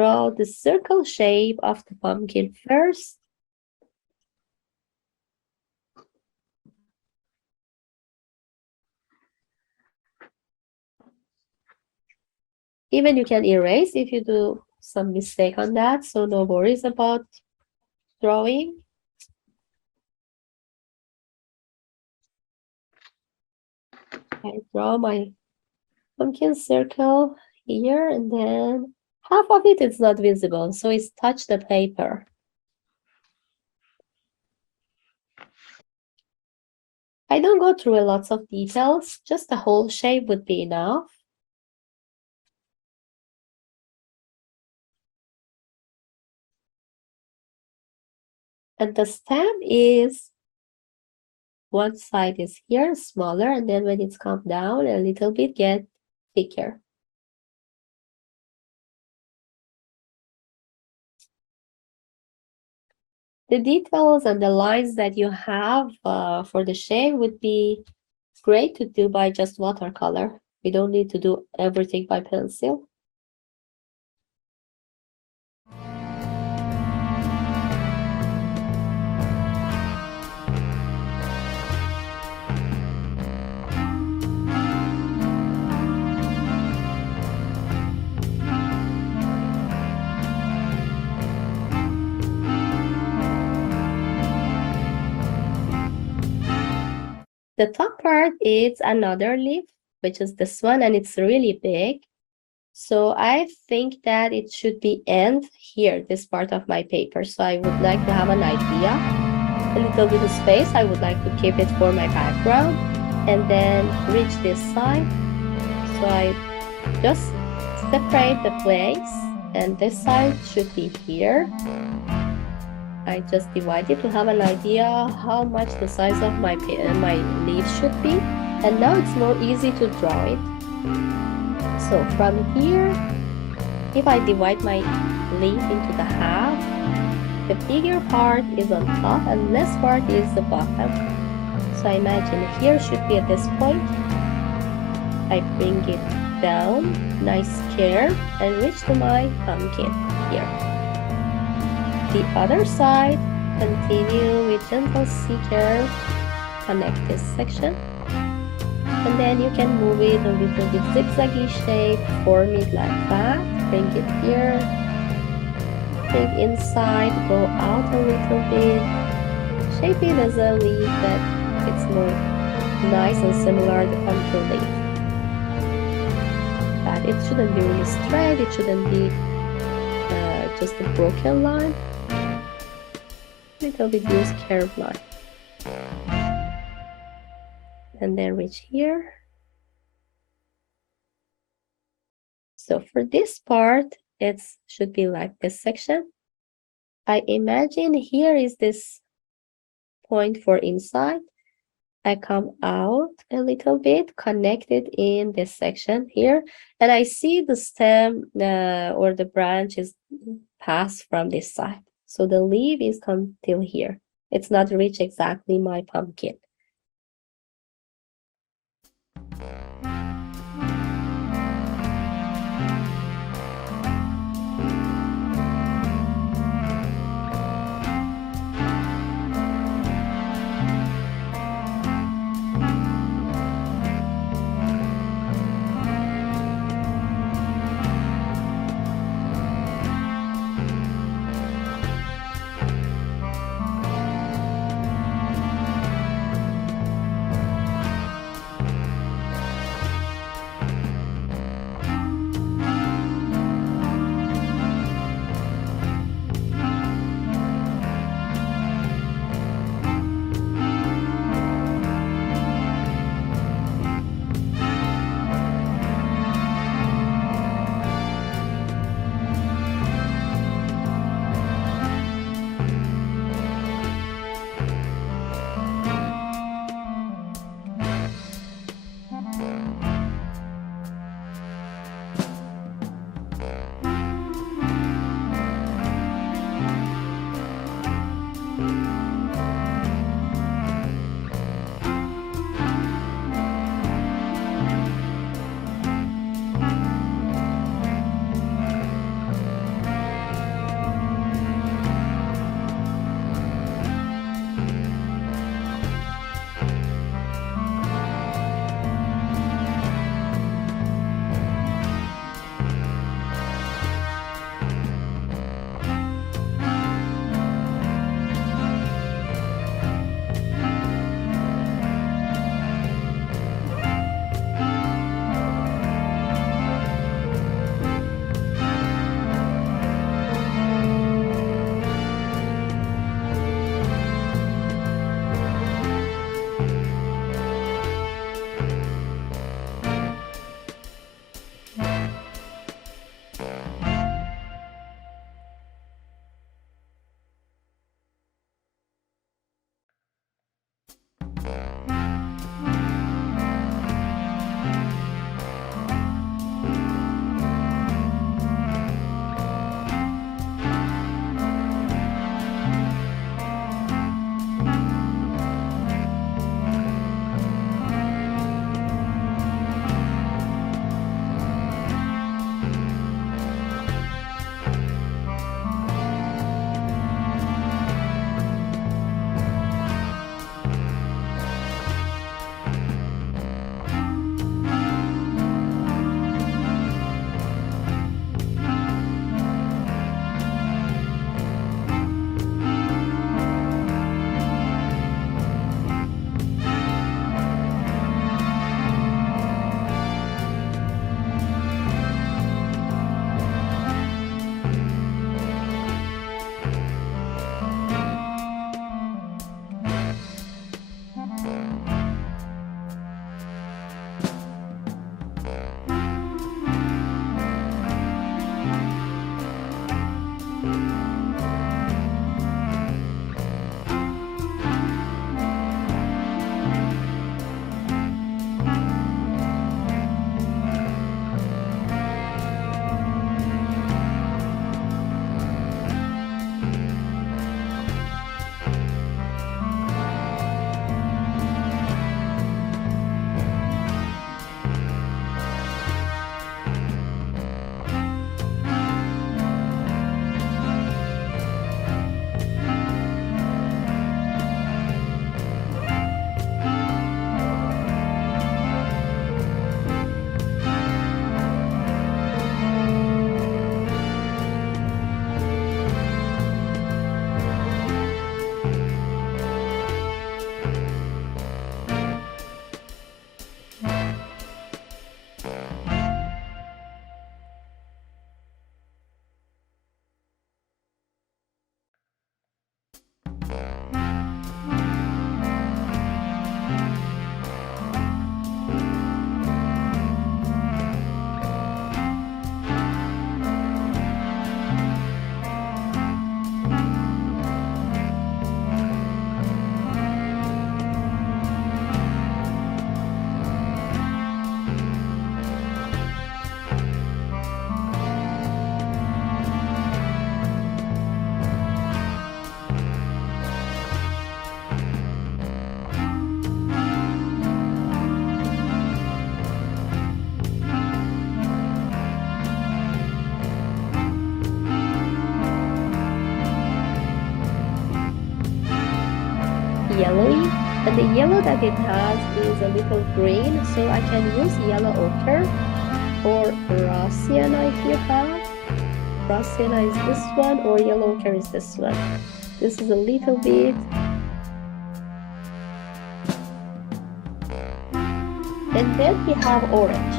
draw the circle shape of the pumpkin first. Even you can erase if you do some mistake on that, so no worries about drawing. I draw my pumpkin circle here, and then half of it is not visible, so it's touch the paper. I don't go through a lot of details, just the whole shape would be enough. And the stem is, one side is here, smaller, and then when it's come down a little bit, get thicker. The details and the lines that you have for the shape would be great to do by just watercolor. We don't need to do everything by pencil. The top part is another leaf, which is this one, and it's really big. So I think that it should be end here, this part of my paper. So I would like to have an idea, a little bit of space. I would like to keep it for my background and then reach this side. So I just separate the place, and this side should be here. I just divide it to have an idea how much the size of my leaf should be, and now it's more easy to draw it. So from here, if I divide my leaf into the half, the bigger part is on top and less part is the bottom. So I imagine here should be at this point. I bring it down, nice curve, and reach to my pumpkin here. The other side, continue with gentle C curve, connect this section, and then you can move it a little bit zigzaggy shape, form it like that, bring it here, bring inside, go out a little bit, shape it as a leaf that it's more nice and similar to the pumpkin leaf. But it shouldn't be really straight, it shouldn't be just a broken line. Little bit use curved line, and then reach here. So for this part, it should be like this section. I imagine here is this point for inside. I come out a little bit, connect it in this section here, and I see the stem or the branch is passed from this side. So the leaf is come till here. It's not reach exactly my pumpkin. Yellowy, and the yellow that it has is a little green, so I can use yellow ochre or raw sienna if you have. Raw sienna is this one, or yellow ochre is this one. This is a little bit. And then we have orange.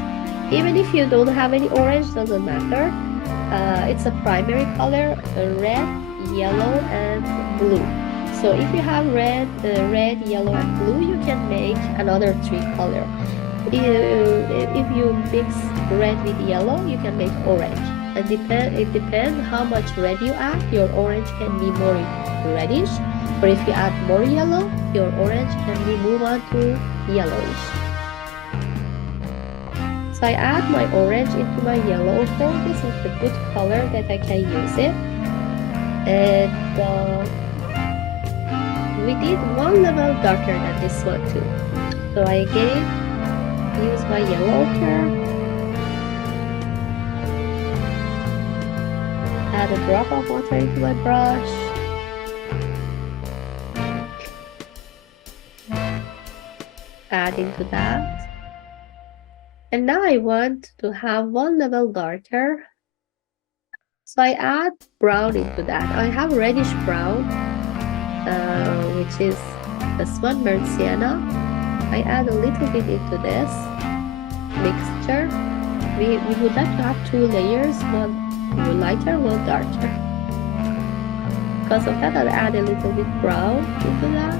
Even if you don't have any orange, doesn't matter. It's a primary color, red, yellow, and blue. So if you have red, yellow, and blue, you can make another 3 colors. If you mix red with yellow, you can make orange. And it depends how much red you add. Your orange can be more reddish, or if you add more yellow, your orange can be move on to yellowish. So I add my orange into my yellow ochre. This is the good color that I can use it. And we did 1 level darker than this one too. So I again use my yellow ochre, add a drop of water into my brush, add into that, and now I want to have 1 level darker, so I add brown into that. I have reddish brown, which is this one, burnt sienna. I add a little bit into this mixture. We would like to have 2 layers, one lighter, one darker. Because of that, I'll add a little bit brown into that.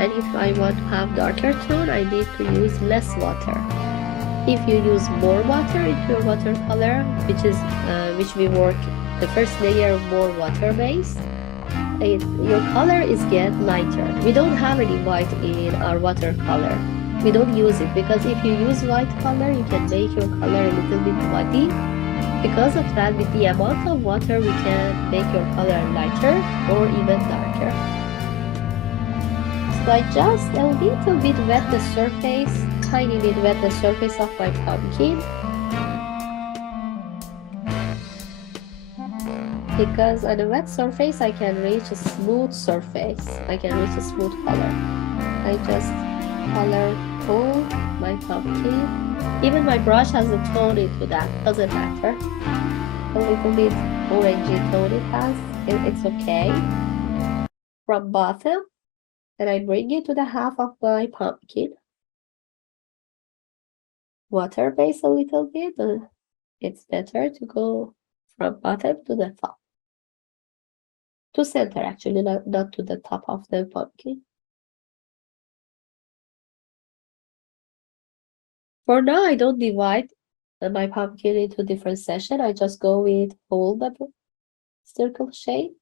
And if I want to have darker tone, I need to use less water. If you use more water into your watercolor, which we work the first layer more water based, your color is get lighter. We don't have any white in our watercolor. We don't use it because if you use white color, you can make your color a little bit muddy. Because of that, with the amount of water, we can make your color lighter or even darker. So I just a little bit wet the surface, tiny bit wet the surface of my pumpkin. Because on a wet surface, I can reach a smooth surface. I can reach a smooth color. I just color all my pumpkin. Even my brush has a tone into that, doesn't matter. A little bit orangey tone it has, it's okay. From bottom, and I bring it to the half of my pumpkin. Water base a little bit, it's better to go from bottom to the top. To center actually, not to the top of the pumpkin. For now, I don't divide my pumpkin into different sections. I just go with whole the circle shape.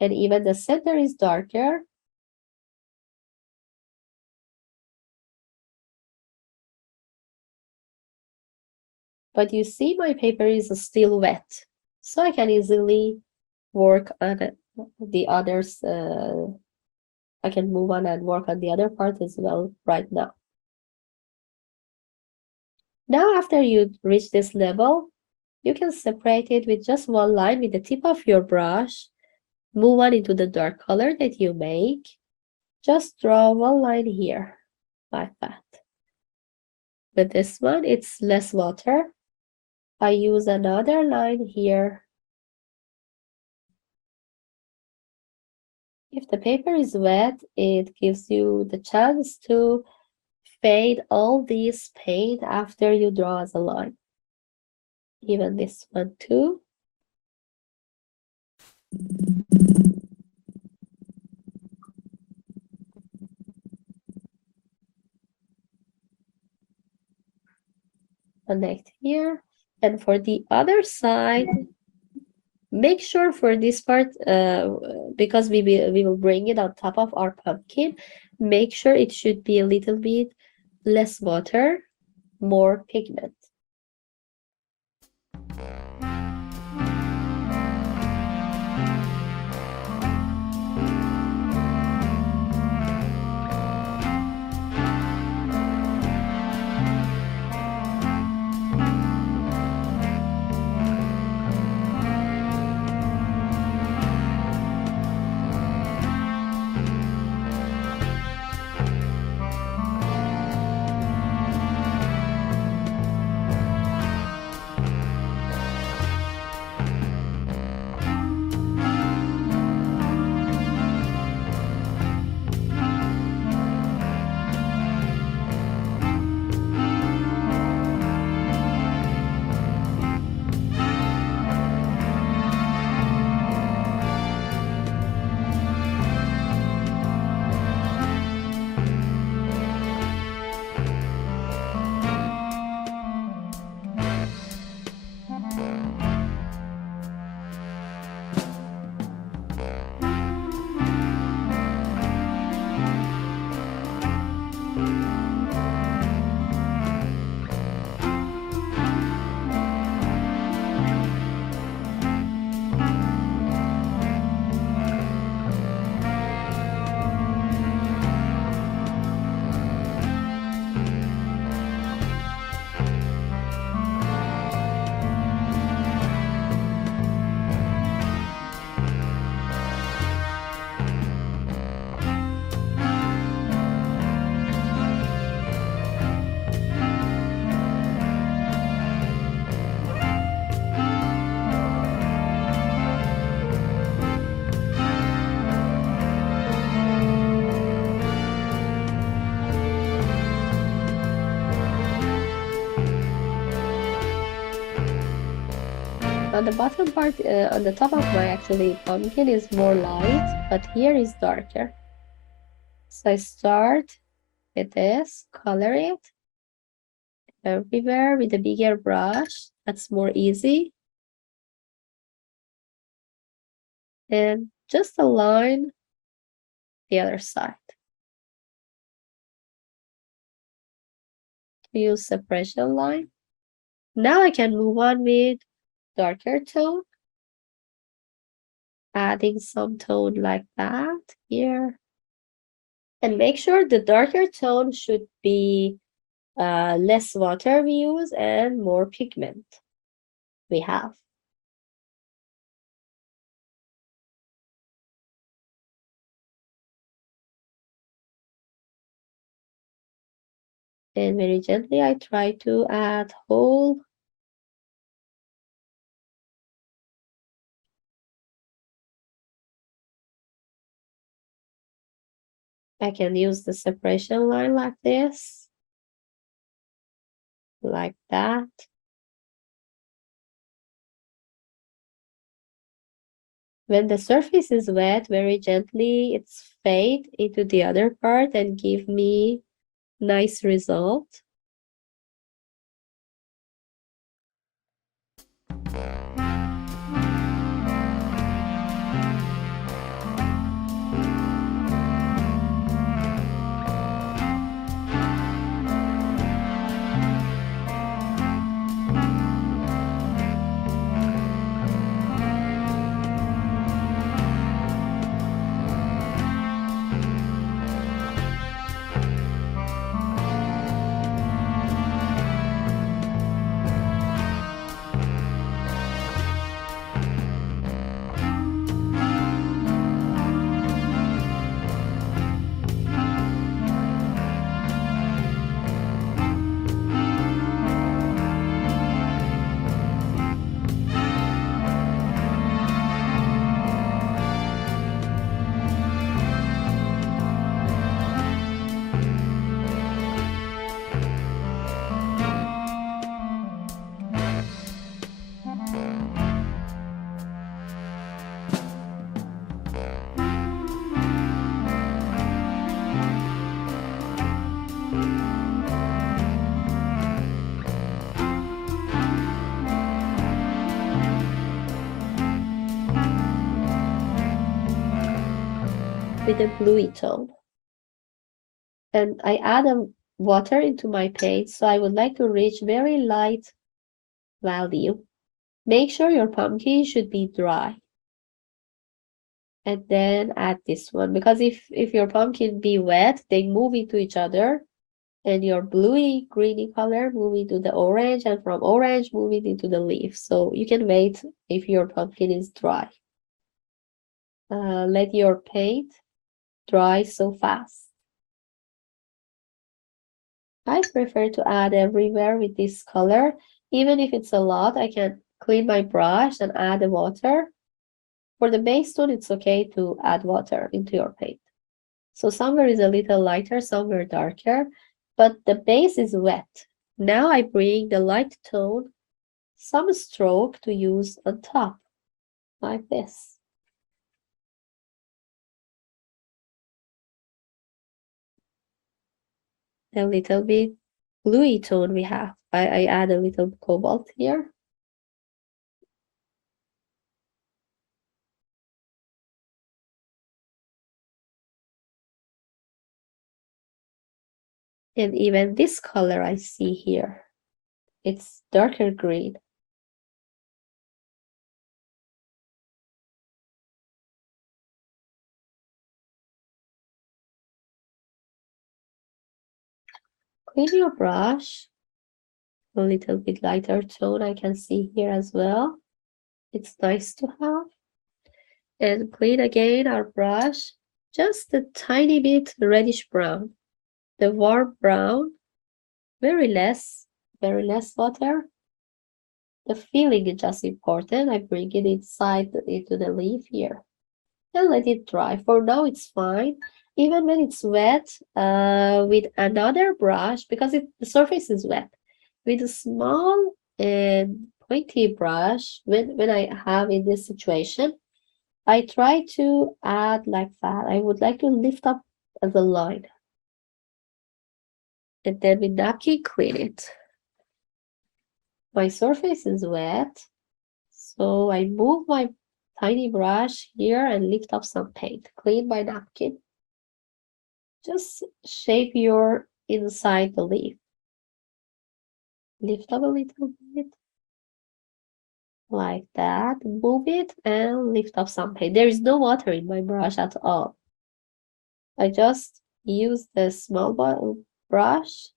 And even the center is darker. But you see my paper is still wet. So I can easily work on the others. I can move on and work on the other part as well right now. Now, after you reach this level, you can separate it with just one line with the tip of your brush. Move on into the dark color that you make. Just draw one line here, like that. With this one, it's less water. I use another line here. If the paper is wet, it gives you the chance to fade all this paint after you draw as a line. Even this one too. Connect here. And for the other side, make sure for this part, because we will bring it on top of our pumpkin, make sure it should be a little bit less water, more pigment. On the bottom part, on the top of my actually pumpkin is more light, but here is darker. So I start with this, color it everywhere with a bigger brush. That's more easy. and just align the other side. Use separation line. Now I can move on with darker tone, adding some tone like that here. And make sure the darker tone should be less water we use and more pigment we have. And very gently I try to add whole. I can use the separation line like this, like that. When the surface is wet, very gently it's fade into the other part and give me nice result. With a bluey tone. And I add water into my paint, so I would like to reach very light value. Make sure your pumpkin should be dry. And then add this one, because if your pumpkin be wet, they move into each other, and your bluey greeny color move into the orange, and from orange moving into the leaf. So you can wait if your pumpkin is dry. Let your paint dry so fast. I prefer to add everywhere with this color. Even if it's a lot, I can clean my brush and add the water. For the base tone, it's okay to add water into your paint. So somewhere is a little lighter, somewhere darker, but the base is wet. Now I bring the light tone, some stroke to use on top, like this. A little bit bluey tone we have. I add a little cobalt here. And even this color I see here, it's darker green. Clean your brush. A little bit lighter tone I can see here as well. It's nice to have. And clean again our brush, just a tiny bit reddish brown. The warm brown, very less water. The feeling is just important. I bring it inside into the leaf here. And let it dry. For now it's fine. Even when it's wet, with another brush, because the surface is wet, with a small and pointy brush, when I have in this situation, I try to add like that. I would like to lift up the line. And then with napkin, clean it. My surface is wet, so I move my tiny brush here and lift up some paint. Clean my napkin. Just shape your inside the leaf. Lift up a little bit. Like that. Move it and lift up some paint. There is no water in my brush at all. I just use the small brush.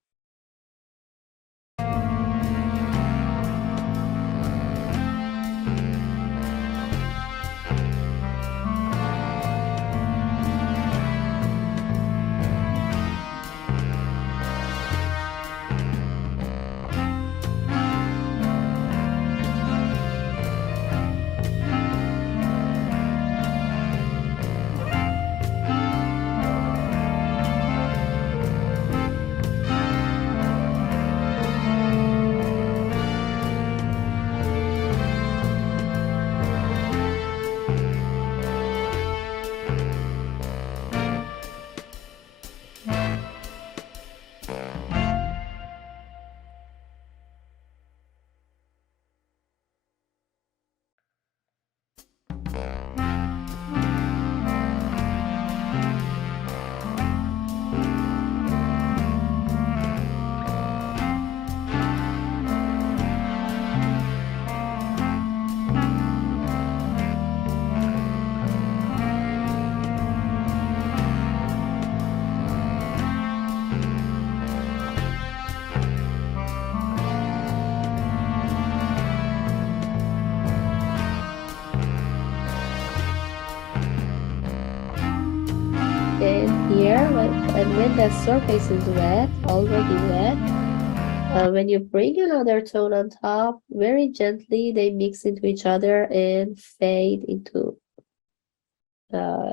And here, when the surface is wet, already wet, when you bring another tone on top, very gently they mix into each other and fade into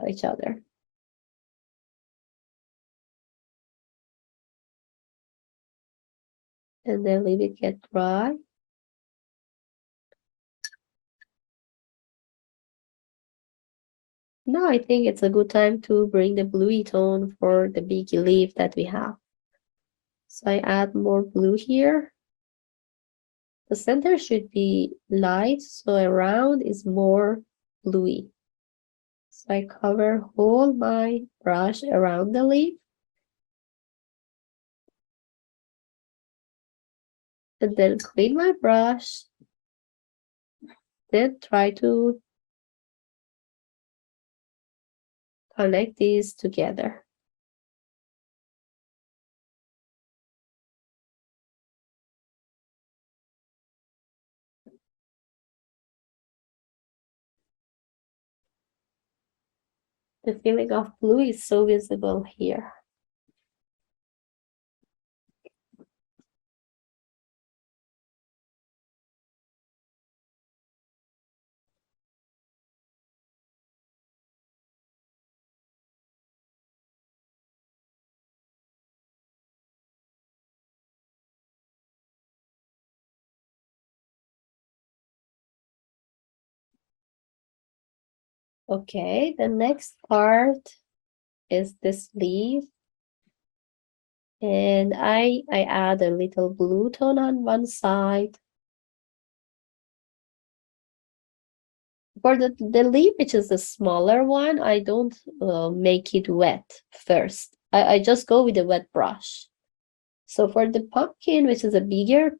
each other. And then leave it get dry. Now I think it's a good time to bring the bluey tone for the big leaf that we have. So I add more blue here. The center should be light, so around is more bluey. So I cover whole my brush around the leaf. And then clean my brush. Then try to connect these together. The feeling of blue is so visible here. Okay, the next part is this leaf. And I add a little blue tone on one side. For the leaf, which is the smaller one, I don't make it wet first. I just go with a wet brush. So for the pumpkin, which is a bigger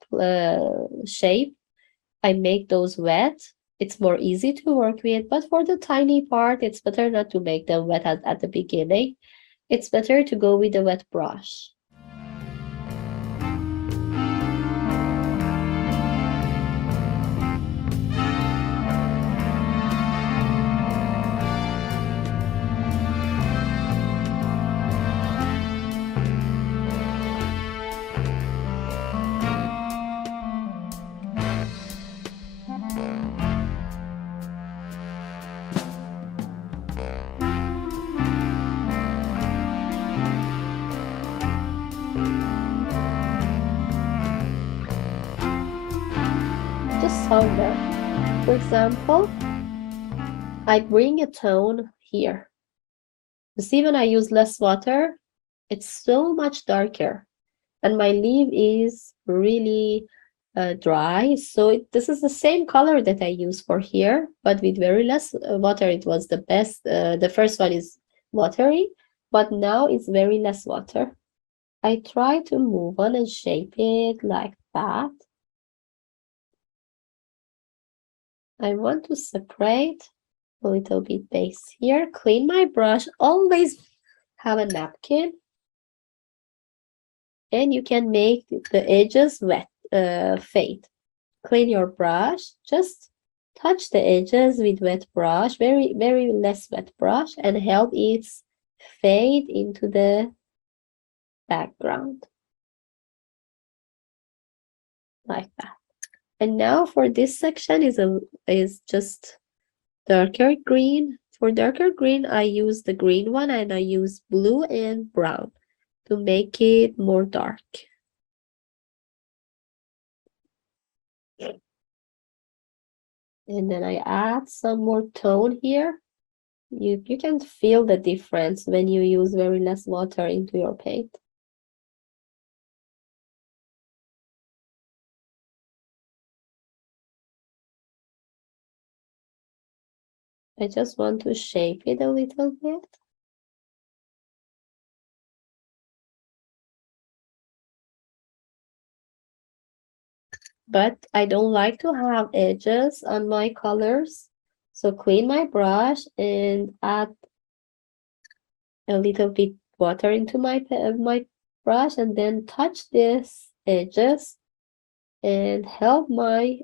shape, I make those wet. It's more easy to work with, but for the tiny part, it's better not to make them wet at the beginning. It's better to go with a wet brush. Somewhere. For example, I bring a tone here. You see, when I use less water, it's so much darker. And my leaf is really dry. So this is the same color that I use for here, but with very less water. It was the best. The first one is watery, but now it's very less water. I try to move on and shape it like that. I want to separate a little bit base here, clean my brush, always have a napkin, and you can make the edges wet, fade. Clean your brush, just touch the edges with wet brush, very, very less wet brush, and help it fade into the background. Like that. And now for this section is just darker green. For darker green, I use the green one and I use blue and brown to make it more dark. And then I add some more tone here. You can feel the difference when you use very less water into your paint. I just want to shape it a little bit. But I don't like to have edges on my colors. So clean my brush and add a little bit water into my brush and then touch this edges and help my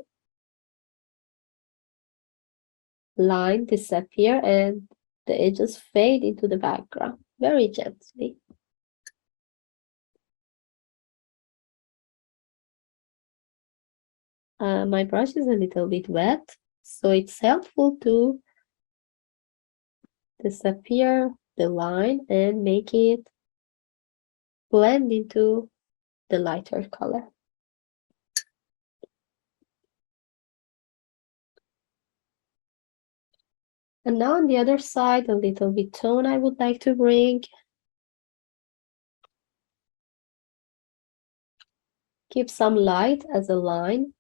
line disappear and the edges fade into the background very gently. My brush is a little bit wet, so it's helpful to disappear the line and make it blend into the lighter color. And now on the other side, a little bit tone I would like to bring. Keep some light as a line.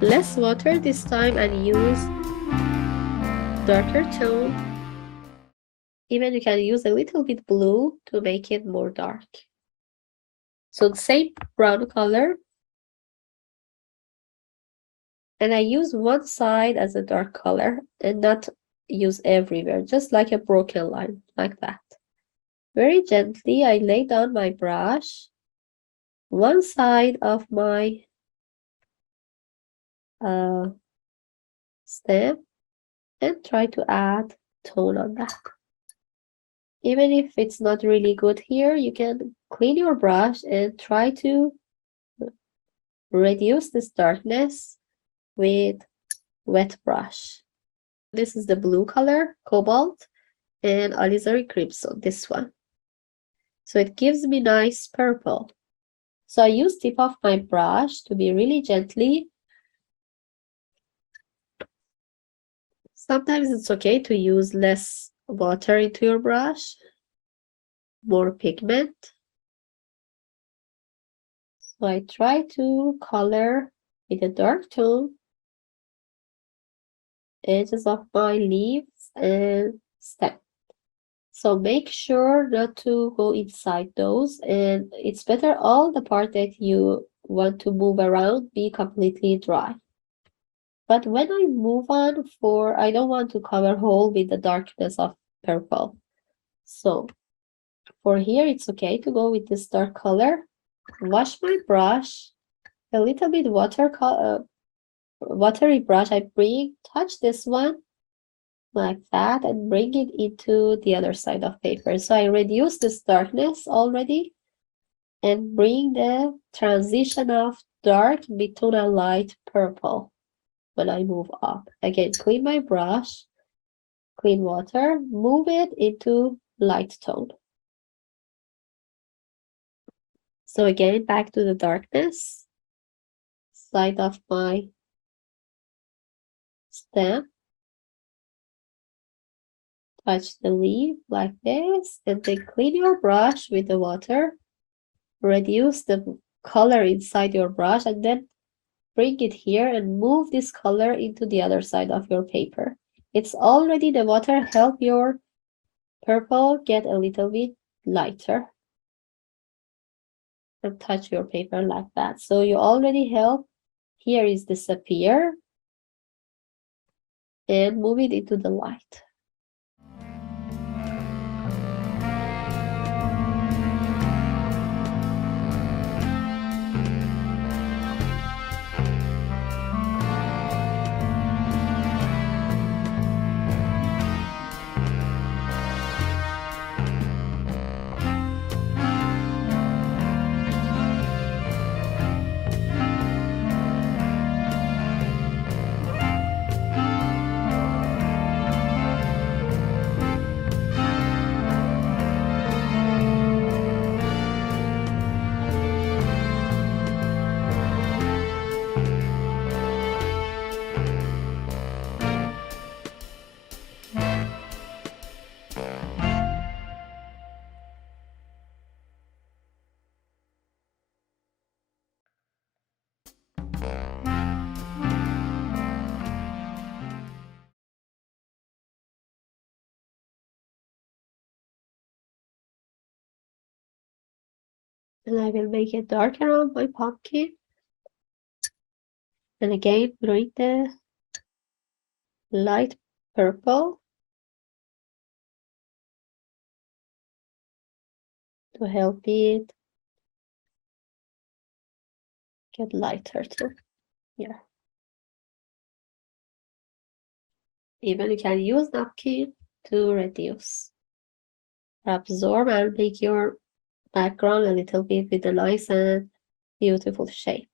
less water this time and use darker tone. Even you can use a little bit blue to make it more dark. So the same brown color. And I use one side as a dark color and not use everywhere, just like a broken line, like that. Very gently, I lay down my brush, one side of my stem, and try to add tone on that. Even if it's not really good here, you can clean your brush and try to reduce this darkness with wet brush. This is the blue color, cobalt, and alizarin crimson, this one. So it gives me nice purple. So I use tip of my brush to be really gently. Sometimes it's okay to use less water into your brush, more pigment. So I try to color with a dark tone edges of my leaves and stem. So make sure not to go inside those, and it's better all the part that you want to move around be completely dry. But when I move on I don't want to cover whole with the darkness of purple. So for here, it's okay to go with this dark color. Wash my brush, a little bit watery brush. I touch this one like that and bring it into the other side of paper. So I reduce this darkness already and bring the transition of dark between a light purple when I move up. Again, clean my brush, clean water, move it into light tone. So again, back to the darkness, side of my stem. Touch the leaf like this, and then clean your brush with the water. Reduce the color inside your brush, and then bring it here and move this color into the other side of your paper. It's already the water help your purple get a little bit lighter. And touch your paper like that. So you already help. Here is disappear. And move it into the light. And I will make it dark around my pumpkin. And again, bring the light purple to help it get lighter too. Yeah. Even you can use napkin to reduce, absorb, and make your background a little bit with a nice and beautiful shape.